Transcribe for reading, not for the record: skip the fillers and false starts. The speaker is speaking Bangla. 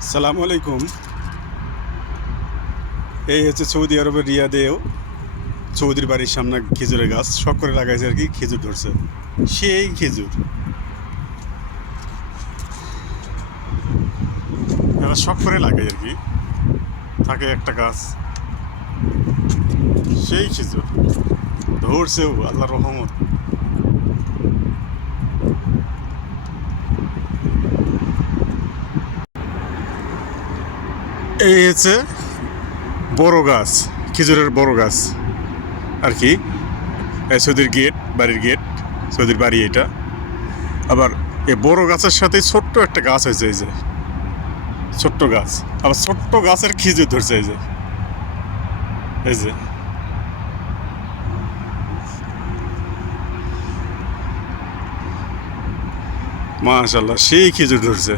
আসসালামু আলাইকুম। এই হচ্ছে সৌদি আরবের রিয়াদেও চৌধুরীর বাড়ির সামনে খেজুরের গাছ শখ করে লাগাইছে আর কি, খেজুর ধরছে। সেই খেজুর এরা শখ করে লাগাই আর কি, থাকে একটা গাছ, সেই খেজুর ধরছেও, আল্লাহর রহমত। এই হচ্ছে বড় গাছ, খেজুরের বড় গাছ আর কি। সৌদির গেট, বাড়ির গেট, সৌদির বাড়ি এটা। আবার এই বড় গাছের সাথে ছোট্ট একটা গাছ হয়েছে, এই যে ছোট্ট গাছ, আবার ছোট্ট গাছের খেজুর ধরছে, এই যে এই যে মাশাআল্লাহ, সেই খেজুর ধরছে।